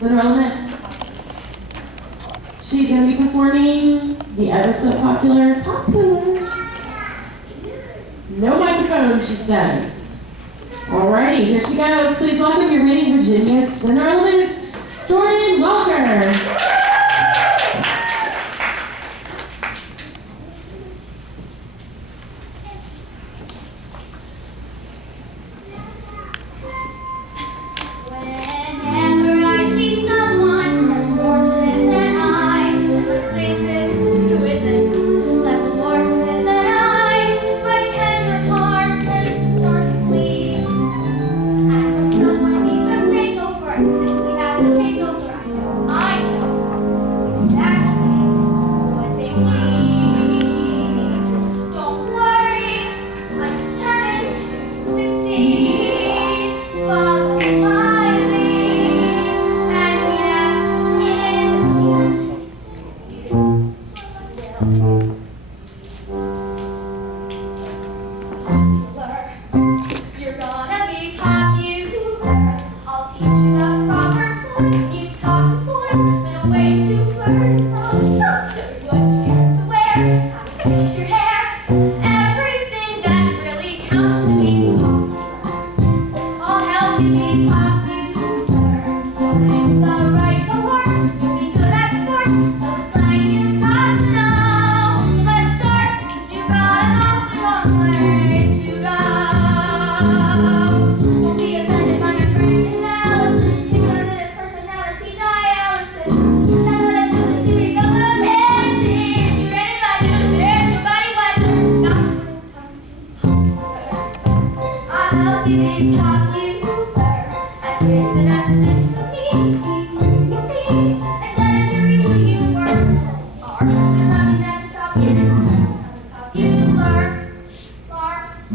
Cinderella Miss. She's going to be performing the ever so popular. No microphone, she says. Alrighty, here she goes. Please welcome your reading Virginia Cinderella Miss, Jordan Walker.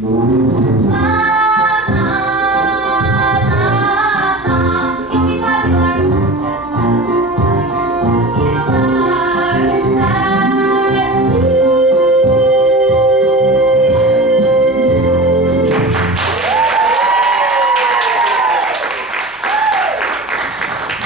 Popular.